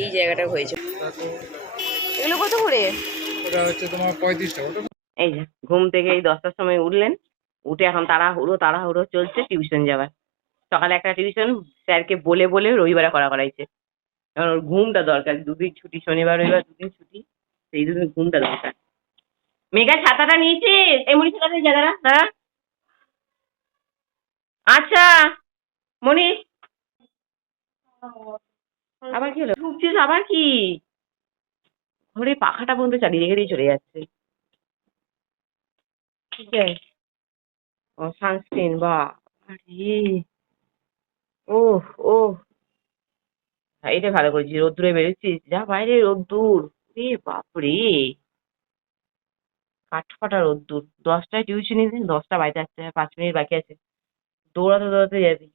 এই জায়গাটা হয়েছে। এগুলো কত করে? ওটা হচ্ছে তোমার পঁয়ত্রিশ টাকা। এই যে ঘুম থেকে এই দশটার সময় উঠলেন উঠে এখন তাড়াহুড়ো তাড়াহুড়ো চলছে টিউশন যাবার। সকালে একটা টিউশন স্যারকে বলে বলে রবিবারে করা করাইছে। কারণ ওর ঘুমটা দরকার দুদিন ছুটি শনিবার রবিবার দুদিন ছুটি সেই দুদিন ঘুমটা দরকার। মেঘা ছাতাটা নিয়েছিস এই মনি ছাতাটা যা দাঁড়া দাঁড়া। আচ্ছা মনি আবার কি হলো? ঢুকছিস আবার কি? ঘরে পাখাটা পর্যন্ত চালিয়ে রেখে দিয়ে চলে যাচ্ছে। ঠিক আছে। ও সানস্ক্রিন বা, আরে ও ও এটা ভালো করেছিস রোদ্দুরে বেরোচ্ছিস? যা বাইরে রোদ্দুর। রে বাপরে। কাঠফাটা রোদ্দুর। দশটায় টিউশনি দশটা বাড়িতে আসতে পাঁচ মিনিট বাকি আছে। দৌড়াতে দৌড়াতে যাবি।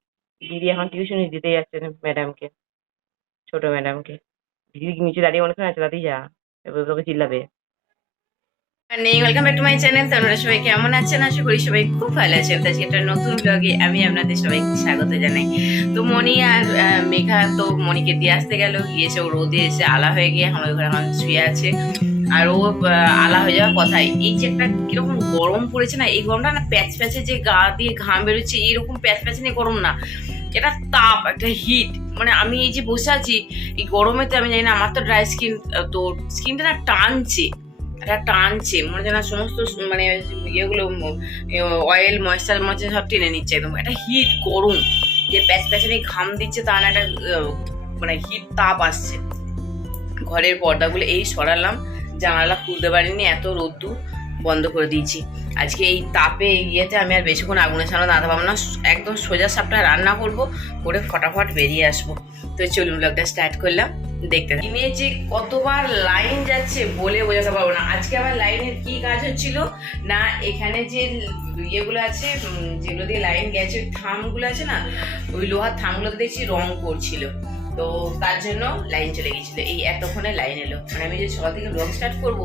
দিদি এখন টিউশনি দিতে যাচ্ছে ম্যাডামকে ছোট ম্যাডামকে। দিদি নিচে দাঁড়িয়ে অনেকক্ষণ আছে তাড়াতাড়ি যা। এবার তোকে চিল্লাবে। নেই welcome back to my channel তো আপনারা সবাই কেমন আছেন? আশা করি সবাই খুব ভালো আছেন। তো একটা নতুন ব্লগে আমি আপনাদের সবাইকে স্বাগত জানাই। তো মনি আর মেঘা তো মনিকে দিয়ে আসতে গেল। গিয়েছে, ও রোদে এসে আলা হয়ে গিয়ে ওই ঘরে এখন শুয়ে আছে। আর ও আলা হয়ে যাওয়ার কথাই এই যে একটা কীরকম গরম পড়েছে না, এই গরমটা না প্যাচ প্যাচে যে গা দিয়ে ঘাম বেরোচ্ছে এইরকম প্যাচ প্যাচে নিয়ে গরম না। এটা তাপ, একটা হিট মানে আমি এই যে বসে আছি, এই গরমেতে আমি জানি না, আমার তো ড্রাই স্কিন তো স্কিনটা না টানছে, এটা টানছে। মনে হচ্ছে না সমস্ত মানে ইয়েগুলো অয়েল ময়েশ্চার ময়েশ্চার সব টেনে নিচ্ছে একদম। একটা হিট গরম, যে প্যাচ প্যাচানি ঘাম দিচ্ছে তার না একটা মানে হিট তাপ আসছে। ঘরের পর্দাগুলো এই সরালাম, জানালা খুলতে পারিনি, এত রোদ্দুর। বন্ধ করে দিয়েছি। আজকে এই তাপে ইয়েতে আমি আর বেশিক্ষণ আগুনের সামনে দাঁড়াতে পারব না একদম সোজা সাপটা রান্না করব, করে ফটাফট বেরিয়ে আসব। তো চলুন ব্লগটা স্টার্ট করলাম, দেখতে। দিনে যে কতবার লাইন যাচ্ছে বলে বোঝাতে পারব না। আজকে আবার লাইনের কি কাজ হচ্ছিল, না এখানে যে ইয়েগুলো আছে যেগুলো দিয়ে লাইন গেছে থামগুলো আছে না, ওই লোহার থামগুলোতে দেখছি রং করছিল তো তার জন্য লাইন চলে গেছিল। এই এতক্ষণে লাইন এলো। মানে আমি যে সকাল থেকে ব্লগ স্টার্ট করব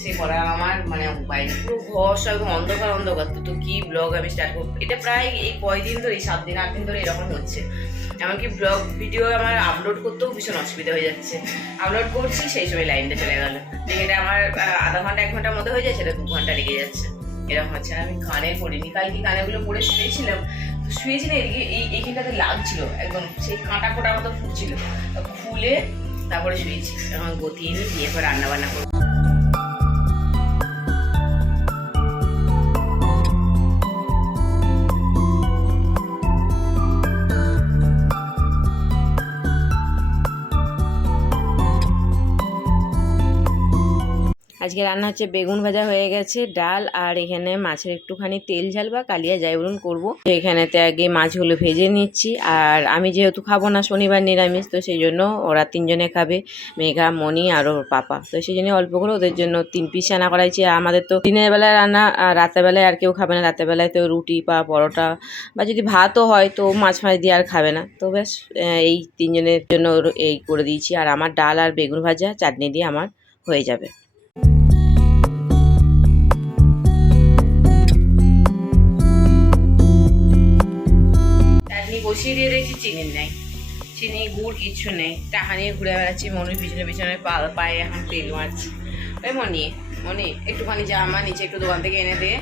সে করা আমার মানে বাইরে পুরো ঘর সব অন্ধকার অন্ধকার। তো তো কি ব্লগ আমি স্টার্ট করব? এটা প্রায় এই কয়দিন ধরে সাত দিন, আট দিন ধরে এরকম হচ্ছে। এমনকি ব্লগ ভিডিও আমার আপলোড করতেও ভীষণ অসুবিধা হয়ে যাচ্ছে। আপলোড করছি, সেই সময় লাইনটা চলে গেল। যেটা আমার আধা ঘণ্টা, এক ঘণ্টার মধ্যে হয়ে যায় সেটা দু ঘণ্টা লেগে যাচ্ছে। এরকম হচ্ছে। আমি কানে পড়িনি কালকে কানেগুলো পরে শুয়েছিলাম। তো শুয়েছি না এই এইখানটাতে লাগছিল। একদম সেই কাঁটা কোটার মতো ফুটছিল খুলে তারপরে শুয়েছি। এখন গতিয়ে দিয়ে এবার রান্না বান্না করব। আজকে রান্না হচ্ছে বেগুন ভাজা হয়ে গেছে ডাল আর এখানে মাছের একটুখানি তেল ঝাল বা কালিয়া যাই বলুন করব। তো এখানেতে আগে মাছগুলো ভেজে নিচ্ছি আর আমি যেহেতু খাব না শনিবার নিরামিষ তো সেই জন্য ওরা তিনজনে খাবে মেঘা মণি আর ওর পাপা। তো সেই জন্য অল্প করে ওদের জন্য তিন পিস রান্না করাইছি আর আমাদের তো দিনের বেলায় রান্না আর রাতের বেলায় আর কেউ খাবে না। রাতের বেলায় তো রুটি বা পরোটা বা যদি ভাতও হয় তো মাছ ফাছ দিয়ে আর খাবে না। তো আহ, এই তিনজনের জন্য এই করে দিয়েছি। আর আমার ডাল আর বেগুন ভাজা চাটনি দিয়ে আমার হয়ে যাবে। কিচ্ছু নেই। টাকা নিয়ে ঘুরে বেড়াচ্ছি, মনির পিছনে পিছনে পায়ে এখন তেল মারছি। ওই মনি মনি, একটুখানি যা মা, নিচে একটু দোকান থেকে এনে দে।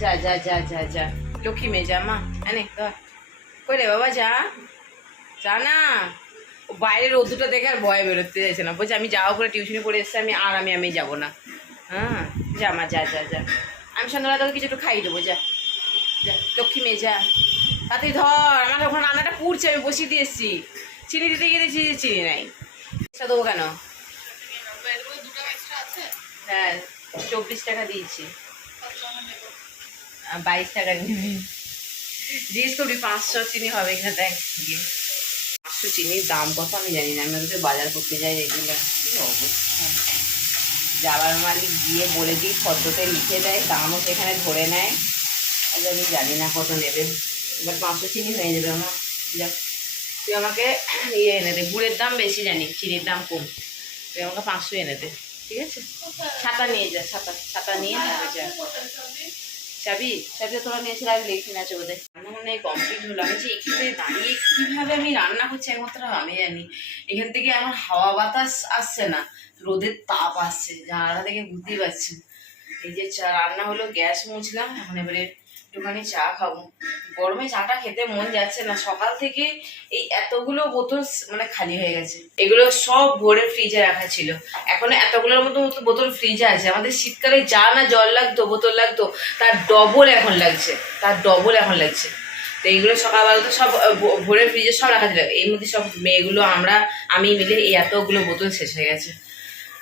যা যা যা যা যা। লক্ষ্মী মেয়ে মা, এনে ধর। কই রে বাবা, যা। যা না। ও বাইরের রোদুটা দেখে আর ভয় বেরোতে চাইছে না। বলছে, আমি যাওয়া করে টিউশনি পড়ে এসেছি, আমি আর আমি আমি যাব না। হ্যাঁ যা মা, যা যা যা। আমি সন্ধ্যাবেলা তোকে কিছু একটু খাইয়ে দেবো, যা। যা, লক্ষ্মী মেয়ে, যা। তাতে ধর, আমার ওখানে রান্নাটা পুড়ছে, আমি বসিয়ে দিয়ে এসেছি। চিনি দিতে গিয়ে দেখছি যে চিনি নাই। এক্সট্রা দেবো কেন? হ্যাঁ চব্বিশ টাকা দিয়েছি। বাইশ টাকা নিবি। জিজ্ঞেস করবি, পাঁচশো চিনি হবে কিনা দেখ গিয়ে। পাঁচশো চিনির দাম কত আমি জানি না, আমি ওদের বাজার করতে যাই রেগুলার। কি অবস্থা যাবার মালিক গিয়ে বলে দিই ফটোতে লিখে দেয়, দামও সেখানে ধরে নেয়। আমি জানি না কত নেবে। এবার পাঁচশো চিনি হয়ে যাবে আমার। যাক। তুই আমাকে ইয়ে এনে দে, গুড়ের দাম বেশি জানি, চিনির দাম কম। তুই আমাকে পাঁচশো এনে দে, ঠিক আছে? ছাতা নিয়ে যা, ছাতা ছাতা নিয়ে যা। চাবি? চাবিটা তোরা নিয়েছিল আর লিখি না আছে বোধহয় রান্না মানে কমপ্লিট হলো। আমি যে এখানে দাঁড়িয়ে কীভাবে আমি রান্না করছি একমাত্র আমি জানি। এখান থেকে আমার হাওয়া বাতাস আসছে না, রোদের তাপ আসছে, জানালা থেকে বুঝতেই পারছেন এই যে রান্না হলো, গ্যাস মুছলাম, এখন এবারে একটুখানি চা খাব। গরমে চাটা খেতে মন যাচ্ছে না। সকাল থেকে এই এতগুলো বোতল মানে খালি হয়ে গেছে। এগুলো সব ভরে ফ্রিজে রাখা ছিল। এখন এতগুলোর মতো মতো বোতল ফ্রিজে আছে। আমাদের শীতকালে যা না জল লাগতো বোতল লাগতো তার ডবল এখন লাগছে। তার ডবল এখন লাগছে। তো এইগুলো সকালবেলা তো সব আহ, ভ- ভরে ফ্রিজে সব রাখা ছিল। এর মধ্যে সব মেয়েগুলো আমরা আমি মিলে এই এতগুলো বোতল শেষ হয়ে গেছে।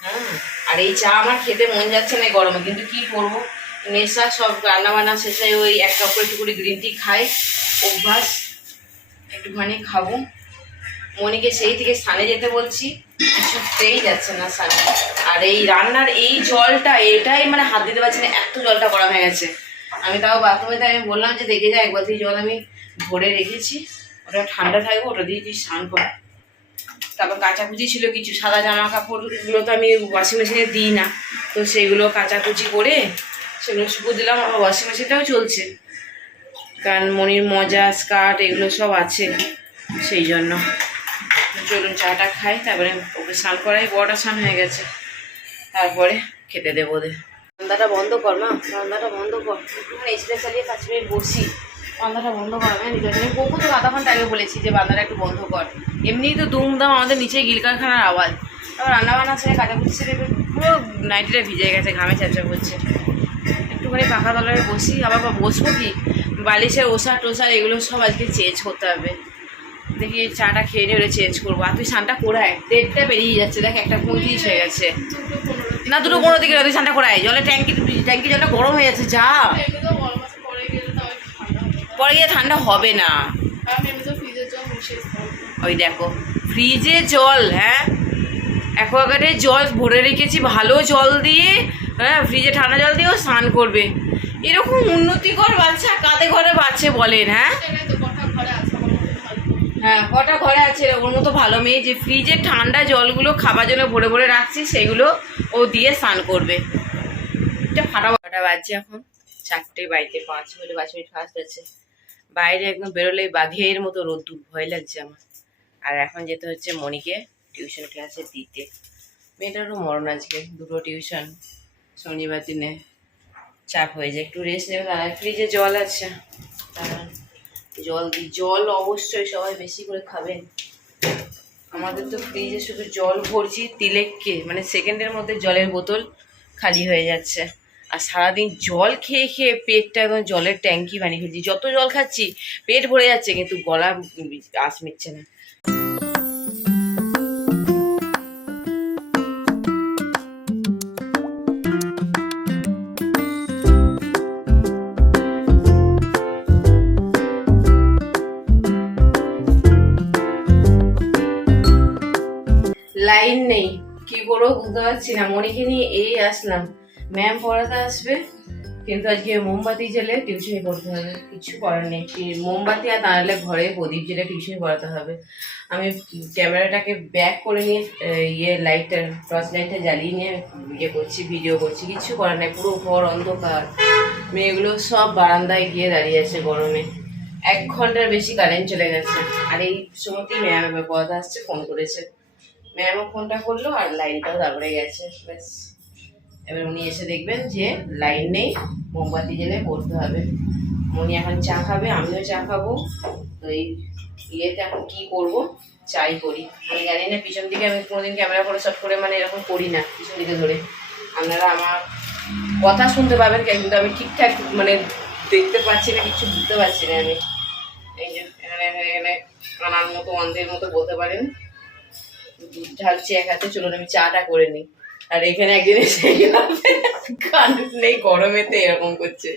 হ্যাঁ আর এই চা আমার খেতে মন যাচ্ছে না গরমে। কিন্তু কি করব? নেশা, সব রান্না বান্না শেষে ওই এক কাপ একটু করে গ্রিন টি খাই। অভ্যাস, একটুখানি খাব। মনিকে সেই থেকে স্নানে যেতে বলছি, কিছুতেই যাচ্ছে না স্নানে আর এই রান্নার এই জলটা, এটাই মানে হাত দিতে পারছি না, এত জলটা গরম হয়ে গেছে। আমি তাও বাথরুমে আমি বললাম যে, দেখে যা, একবার জল আমি ভরে রেখেছি। ওটা ঠান্ডা থাকবে, ওটা দিয়ে তুই স্নান কর। তারপর কাচাকুচি ছিল কিছু, সাদা জামা কাপড়গুলো তো আমি ওয়াশিং মেশিনে দিই না। তো সেইগুলো কাচাকুচি করে সেগুলো শুকো দিলাম আমার ওয়াশিং মেশিনটাও চলছে। কারণ মনির মজা, স্কার্ট, এগুলো সব আছে, সেই জন্য। চলুন চাটা খাই, তারপরে ওকে স্নান করাই, বড়টা স্নান হয়ে গেছে। তারপরে খেতে দেবো ওদের। রান্নাটা বন্ধ কর মা, রান্নাটা বন্ধ কর। এসিটা চালিয়ে পাঁচ মিনিট বসি বান্দাটা বন্ধ কর আমি বউকে তো আধা ঘণ্টা আগে বলেছি যে বান্দাটা একটু বন্ধ কর। এমনিই তো দুমদাম আমাদের নিচে গিল কারখানার আওয়াজ। তারপর রান্না বান্না ছেড়ে কাচাকুচি ছেড়ে পুরো নাইটিটা ভিজে গেছে, ঘামে চ্যাপচা করছে। একটুখানি পাখা তলায় বসি, আবার বসবো কি? বালিশের ওষা টোষা এগুলো সব আজকে চেঞ্জ করতে হবে। দেখি চাটা খেয়ে নিয়ে চেঞ্জ করব। আর তুই স্নানটা করায়, দেড়টা বেরিয়ে যাচ্ছে, দেখ একটা পঁয়ত্রিশ হয়ে গেছে। না, দুটো পনেরো দিকে তুই স্নানটা করায়। জলে ট্যাঙ্কি ট্যাঙ্কি জলটা গরম হয়ে যাচ্ছে, যা। পরে গিয়ে ঠান্ডা হবে না। ওই দেখো ফ্রিজে জল হ্যাঁ? অ্যাকোয়াগার্ডে জল, ভরে রেখেছি, ভালো জল দিয়ে। হ্যাঁ ফ্রিজে ঠান্ডা জল দিয়েও স্নান করবে। এরকম উন্নতিকর বাচ্চা কাদের ঘরে বাচ্চা বলেন হ্যাঁ? হ্যাঁ কটা ঘরে আছে? ওর মতো ভালো মেয়ে যে ফ্রিজে ঠান্ডা জলগুলো খাবার জন্য ভরে ভরে রাখছি, সেগুলো ও দিয়ে স্নান করবে। এটা ফাটা ফাটা বাজছে এখন? চারটে বাড়িতে পাঁচ মিনিট পাঁচ মিনিট ফার্স্ট আছে। বাইরে একদম বেরোলেই বাঘের মতো রোদ্দুর, ভয় লাগছে আমার। আর এখন যেতে হচ্ছে মনিকে টিউশন ক্লাসে দিতে। মেয়েটারও মরণ আজকে, দুটো টিউশন শনিবার দিনে চাপ হয়ে যায়। একটু রেস্ট নেবে আর ফ্রিজে জল আছে দাঁড়ান। জল দিই জল অবশ্যই সবাই বেশি করে খাবেন আমাদের তো ফ্রিজে শুধু জল ভরছি তিলেককে মানে সেকেন্ডের মধ্যে জলের বোতল খালি হয়ে যাচ্ছে। আর সারাদিন জল খেয়ে খেয়ে পেটটা একদম জলের ট্যাঙ্কি বানিয়ে ফেলছি। যত জল খাচ্ছি, পেট ভরে যাচ্ছে, কিন্তু গলা আশ মিটছে না। বুঝতে পারছি না মনিকে নিয়ে এই আসলাম। ম্যাম পড়াতে আসবে, কিন্তু আজকে মোমবাতি জ্বেলে টিউশনি পড়তে হবে, কিছু করার নেই। মোমবাতি আর দাঁড়ালে ঘরে প্রদীপ জ্বেলে টিউশনি পড়াতে হবে। আমি ক্যামেরাটাকে ব্যাক করে নিয়ে ইয়ে লাইটটা টর্চ লাইটটা জ্বালিয়ে নিয়ে ইয়ে করছি ভিডিও করছি, কিছু করার নেই, পুরো ঘর অন্ধকার। মেয়েগুলো সব বারান্দায় গিয়ে দাঁড়িয়ে আছে গরমে। এক ঘণ্টার বেশি কারেন্ট চলে গেছে। আর এই সময়তেই ম্যাম পড়াতে আসছে ফোন করেছে। ম্যামও ফোনটা করল আর লাইনটাও তারপরে গেছে। ব্যাস। এবার উনি এসে দেখবেন যে লাইন নেই, মোমবাতি জেলে পড়তে হবে। উনি এখন চা খাবে, আমিও চা খাব। তো এই ইয়েতে এখন কি করব? চাই করি। আমি জানি না, পিছন দিকে আমি কোনোদিন ক্যামেরা করে শট করে মানে এরকম করি না, পিছন দিকে ধরে। আপনারা আমার কথা শুনতে পাবেন, কিন্তু আমি ঠিকঠাক মানে দেখতে পাচ্ছি না, কিছু বুঝতে পারছি না আমি। এই যে, এখানে এখানে কানার মতো অন্ধের মতো বলতে পারেন। ঢালছি এক হাতে, চলুন আমি চাটা করে নিই। আর এখানে একদিন এসে নেই, গরমেতে এরকম করছে।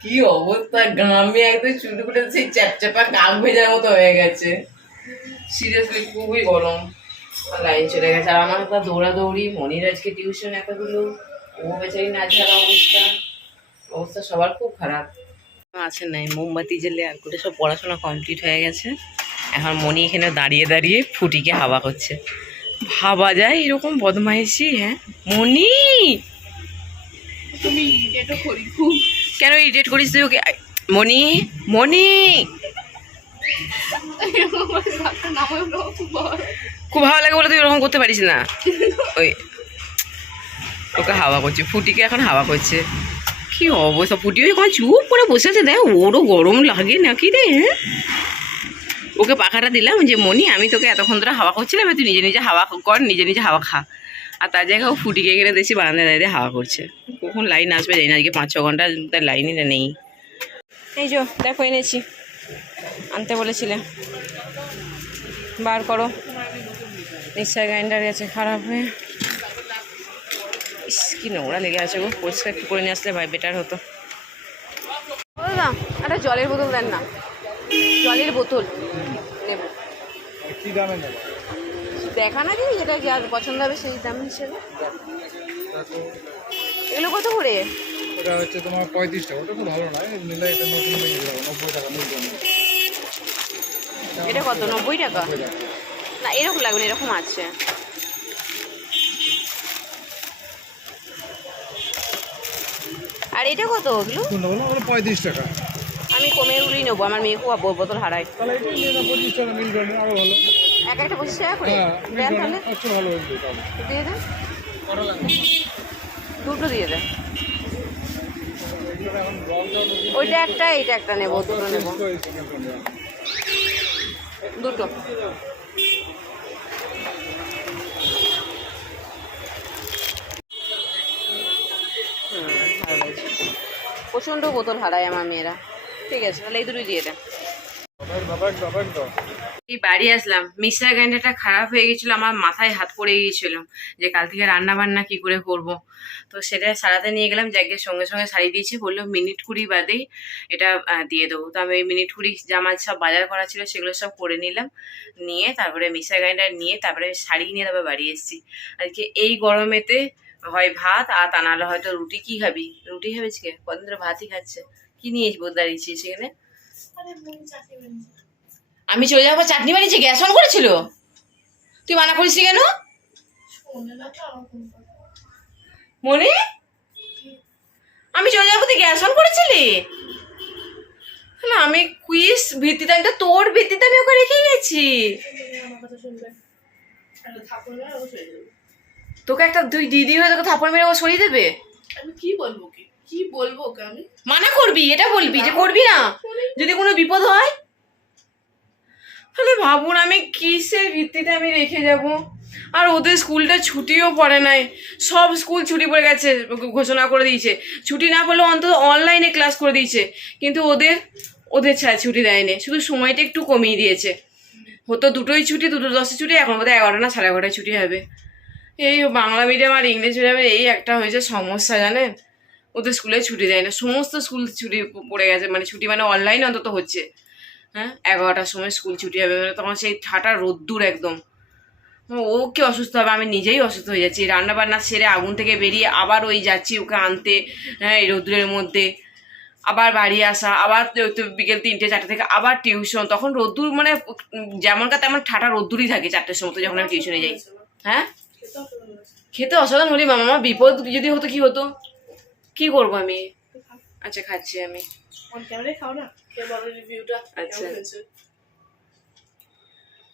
কি অবস্থা গ্রামে একদম চুল ফুটে সেই চ্যাপচ্যাপা কাক ভেজার মতো হয়ে গেছে। সিরিয়াসলি খুবই গরম। লাইন চলে গেছে। আর আমার তো দৌড়াদৌড়ি, মনির আজকে টিউশন এতগুলো। ও বেচারি না ছাড়া অবস্থা। অবস্থা সবার খুব খারাপ। আছে নাই, মোমবাতি জ্বেলে আর করে সব পড়াশোনা কমপ্লিট হয়ে গেছে। এখন মনি এখানে দাঁড়িয়ে দাঁড়িয়ে ফুটিকে হাওয়া করছে। ভাবা যায় এরকম বদমাইশি হ্যাঁ? মনি! তুমি খুব। কেন ইরিটেট করিস তুই ওকে? মনি মনি! খুব ভালো লাগে বলে তুই ওরকম করতে পারিস না। ওই ওকে হাওয়া করছে ফুটিকে এখন হাওয়া করছে। কি অবস্থা? ফুটি ওই এখন চুপ করে বসে আছে? দেখ ওরও গরম লাগে নাকি রে হ্যাঁ? ওকে পাখাটা দিলাম যে মনি আমি তোকে এতক্ষণ ধরে হাওয়া করছিলাম, তুই নিজে নিজে হাওয়া কর, নিজে নিজে হাওয়া খা। আর তার জায়গায় ও ফুটিকে গেলে দেখছি বারান্দায় দাঁড়িয়ে হাওয়া করছে। কখন লাইন আসবে জানি না, আজকে পাঁচ ছ ঘণ্টা তার লাইনই নেই। এই যো, দেখো এনেছি। আনতে বলেছিলে। বার করো। মিক্সার গ্রাইন্ডার গেছে, খারাপ হয়ে। ইস, কি নোংরা লেগে আছে গো। পরিষ্কার করে নিয়ে আসলে ভাই বেটার হতো। দাদা একটা জলের বোতল দেন না। জলের বোতল। নেব। কি দামে নেবে? দেখা না কি যেটা যার পছন্দ হবে সেই দাম হিসেবে। এগুলো কত করে? ওটা হচ্ছে তোমার পঁয়ত্রিশ টাকা। ওটা খুব ভালো না নিলে এটা নতুন হয়ে যাবে নব্বই টাকা নব্বই এটা কত নব্বই টাকা? না এরকম লাগবে না এরকম আছে। আর এটা কত ওগুলো পঁয়ত্রিশ টাকা। আমি কমেরগুলোই নেব আমার মেয়ে খুব বোতল হারায়। এক একটা পঁচিশ টাকা করে? হ্যাঁ দেন তাহলে। দিয়ে দেন। দুটো দিয়ে দেন। ওইটা একটা এইটা একটা নেব দুটো নেব। দুটো। প্রচণ্ড বোতল হারায় আমার মেয়েরা। ঠিক আছে তাহলে এই দুটোই দিয়ে দেন। এই বাড়ি আসলাম। মিক্সার গ্রাইন্ডারটা খারাপ হয়ে গেছিল আমার মাথায় হাত পড়ে গিয়েছিল যে কাল থেকে রান্না বান্না কি করে করব। তো সেটা সারাতে নিয়ে গেলাম যাকে সঙ্গে সঙ্গে সারিয়ে দিয়েছি বলল মিনিট কুড়ি বাদেই এটা দিয়ে দেবো। তো আমি ওই মিনিট কুড়ি জামা সব বাজার করা ছিল সেগুলো সব করে নিলাম নিয়ে তারপরে মিক্সার গ্রাইন্ডার নিয়ে তারপরে শাড়ি নিয়ে তারপরে বাড়ি এসেছি। আজকে এই গরমেতে হয় ভাত আর তা নাহলে হয়তো রুটি কি খাবি? রুটি খাবি আজকে? কদিন ধরে ভাতই খাচ্ছে। কি নিয়ে দাঁড়িয়েছি সেখানে? আমি চলে যাব চাটনি বানিয়েছি গ্যাস অন করেছিল? তুই মানা করিস কেন? মনে? আমি চলে যাব তুই গ্যাস অন করেছিলি? না আমি কুইস ভিত্তিতে আমি তো তোর ভিত্তিতে আমি ওকে রেখে গেছি। তোকে একটা দুই দিদি হয়ে তোকে থাপড় মেরে ও সরিয়ে দেবে? আমি কি বলব কি কি বলব ওকে আমি? মানা করবি এটা বলবি যে করবি না। যদি কোনো বিপদ হয়? তাহলে ভাবুন আমি কিসের ভিত্তিতে আমি রেখে যাব? আর ওদের স্কুলটা ছুটিও পড়ে নাই। সব স্কুল ছুটি পড়ে গেছে ঘোষণা করে দিয়েছে। ছুটি না পড়লেও অন্তত অনলাইনে ক্লাস করে দিয়েছে। কিন্তু ওদের ওদের ছাড়া ছুটি দেয়নি। শুধু সময়টা একটু কমিয়ে দিয়েছে। হতো দুটোই ছুটি দুটো দশে ছুটি এখন বোধহয় এগারোটা না সাড়ে এগারোটায় ছুটি হবে। এই বাংলা মিডিয়াম আর ইংলিশ মিডিয়ামের এই একটা হয়েছে সমস্যা জানেন? ওদের স্কুলে ছুটি দেয় না। সমস্ত স্কুল ছুটি পড়ে গেছে। মানে ছুটি মানে অনলাইন অন্তত হচ্ছে। হ্যাঁ? এগারোটার সময় স্কুল ছুটি হবে। মানে তখন সেই ঠাটা রোদ্দুর একদম। ও কি অসুস্থ হবে? আমি নিজেই অসুস্থ হয়ে যাচ্ছি। রান্না বান্না সেরে আগুন থেকে বেরিয়ে আবার ওই যাচ্ছি ওকে আনতে হ্যাঁ এই রোদ্দুরের মধ্যে। আবার বাড়ি আসা, আবার বিকেল তিনটে, চারটে থেকে আবার টিউশন তখন রোদ্দুর মানে যেমনকার তেমন ঠাটা রোদ্দুরই থাকে চারটের সময় যখন আমি টিউশনে যাই। হ্যাঁ? খেতে অসাধারণ হলি মামা, বিপদ যদি হতো কি হতো? কি করব আমি? আচ্ছা খাচ্ছি আমি। অন ক্যামেরায় খাও না? কে বলো রিভিউটা আচ্ছা।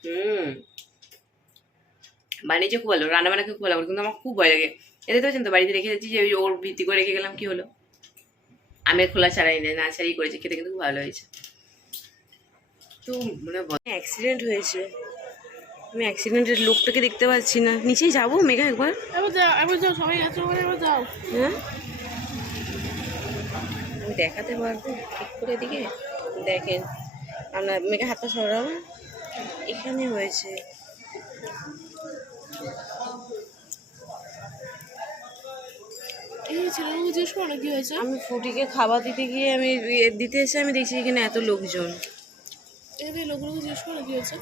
হুম। বানিয়েছে খুব ভালো রান্না বান্না খুব ভালো কিন্তু আমার খুব ভয় লাগে। এতে তো তো বাড়িতে রেখে যাচ্ছি যে ওই ওর ভিত্তি করে রেখে গেলাম কি হলো? আমের খোলা ছাড়াই না না ছাড়াই করেছে খেতে কিন্তু খুব ভালো হয়েছে। তো মানে অ্যাক্সিডেন্ট হয়েছে। আমি অ্যাক্সিডেন্টের লোকটাকে দেখতে পাচ্ছি না। নিচেই যাব মেঘা একবার। এবার যাও এবার যাও সবাই গেছে ওখানে যাও। হ্যাঁ? আমি দেখাতে পারব। ঠিক করে দিকে দেখেন আপনার মেঘা হাতটা সরাও এখানে হয়েছে এই জিজ্ঞেস করো না হয়েছে? আমি ফুটিকে খাবার দিতে গিয়ে আমি ইয়ে দিতে এসে আমি দেখছি এখানে এত লোকজন। এখানে এই জিজ্ঞেস করো কি হয়েছে?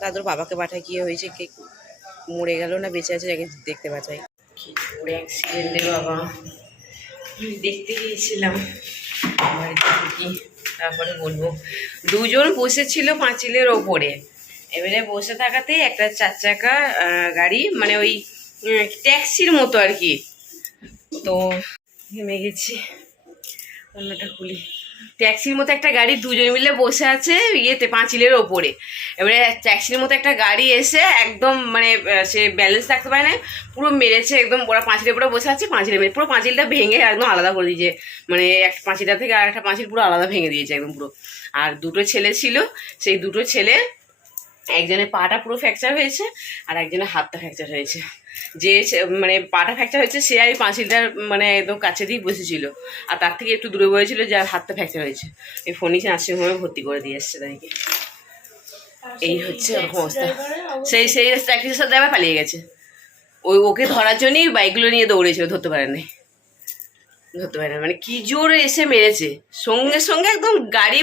দাদুর বাবাকে পাঠায় কি হয়েছে কে মরে গেল না বেঁচে আছে দেখতে পাঠাই অ্যাক্সিডেন্ট বাবা। দেখতে গিয়েছিলাম। বাড়িতে তারপরে বলব, দুজন বসেছিল পাঁচিলের ওপরে। এবারে বসে থাকাতে একটা চার চাকা গাড়ি মানে ওই ট্যাক্সির মতো আর কি। তো নেমে গেছি। অন্যটা খুলি। ট্যাক্সির মতো একটা গাড়ি দুজন মিলে বসে আছে ইয়েতে পাঁচিলের ওপরে। এবারে ট্যাক্সির মতো একটা গাড়ি এসে একদম মানে সে ব্যালেন্স থাকতে পারে না পুরো মেরেছে একদম, ওরা পাঁচিলের উপরে বসে আছে পাঁচিলে মেরে, পুরো পাঁচিলটা ভেঙে একদম আলাদা করে দিয়েছে। মানে একটা পাঁচিলটা থেকে আর একটা পাঁচিল পুরো আলাদা ভেঙে দিয়েছে একদম পুরো। আর দুটো ছেলে ছিল, সেই দুটো ছেলে একজনের পাটা পুরো ফ্র্যাকচার হয়েছে, আর একজনের হাতটা ফ্র্যাকচার হয়েছে। যে মানে পাটা ফ্র্যাকচার হয়েছে সে আর পাঁচিলটার মানে একদম কাছে দিয়েই বসেছিল। আর তার থেকে একটু দূরে বসেছিল যার হাতটা ফ্র্যাকচার হয়েছে। এই ফোনই নার্সিং হোমে ভর্তি করে দিয়ে এসছে তাদেরকে এই হচ্ছে ওরকম অবস্থা। সেই সেই ট্যাক্সির সাথে আবার পালিয়ে গেছে। ওই ওকে ধরার জন্যই বাইকগুলো নিয়ে দৌড়েছিল ধরতে পারে নাই ধরতে পারে না। মানে কি জোরে এসে মেরেছে। সঙ্গে সঙ্গে একদম গাড়ি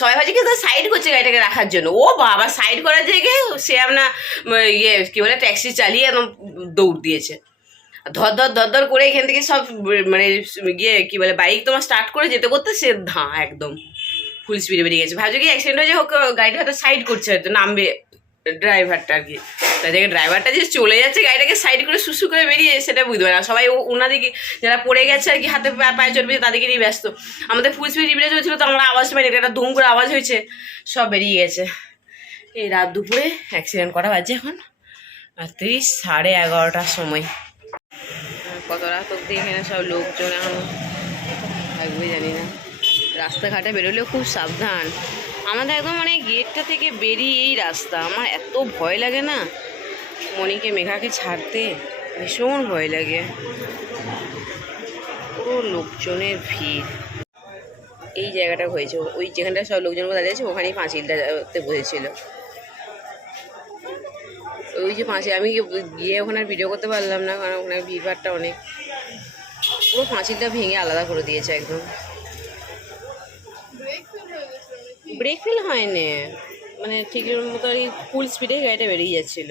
সবাই ভাবছে কি সাইড করছে গাড়িটাকে রাখার জন্য। ও বাবা সাইড করার জায়গায় সে আপনার ইয়ে কি বলে ট্যাক্সি চালিয়ে একদম দৌড় দিয়েছে। ধর ধর ধর ধর করে এখান থেকে সব মানে গিয়ে কি বলে বাইক তোমার স্টার্ট করে যেতে করতে সে ধাঁ, একদম ফুল স্পিডে বেরিয়ে গেছে। ভাবছে কি অ্যাক্সিডেন্ট হয়েছে, হোক, গাড়িটা হয়তো সাইড করছে হয়তো, নামবে। ড্রাইভারটা আর কি। তার দেখে ড্রাইভারটা যে চলে যাচ্ছে, গাড়িটাকে সাইড করে সুসু করে বেরিয়ে সেটা বুঝতে পারে না। সবাই ও- ওনাদিকে যারা পড়ে গেছে আর কি, হাতে পায়ে চলবে তাদেরকে নিয়ে ব্যস্ত। আমাদের ফুল স্পিড রিপ্লে চলছিল তো আমরা আওয়াজ পাইনি, একটা ধুম করে আওয়াজ হয়েছে, সব বেরিয়ে গেছে। এই রাত দুপুরে অ্যাক্সিডেন্ট করা বাজে এখন? রাত্রি সাড়ে এগারোটার সময়। কত রাত অব্দি এখানে সব লোকজন এখন থাকবে জানি না। রাস্তাঘাটে বেরোলেও খুব সাবধান। আমাদের একদম মানে গেটটা থেকে বেরিয়ে এই রাস্তা। আমার এত ভয় লাগে না। মনিকে, মেঘাকে ছাড়তে ভীষণ ভয় লাগে। পুরো লোকজনের ভিড়। এই জায়গাটা হয়েছে। ওই যেখানটা সব লোকজন দাঁড়িয়ে আছে, ওখানেই পাঁচিলটাতে বসেছিল। ওই যে পাঁচিল আমি গিয়ে ওখানে ভিডিও করতে পারলাম না, কারণ ওখানে ভিড় ভাড়টা অনেক। পুরো পাঁচিলটা ভেঙে আলাদা করে দিয়েছে একদম। ব্রেক ফেল হয়নি। মানে ঠিক মতো আর ফুল স্পিডে গাড়িটা বেরিয়ে যাচ্ছিল।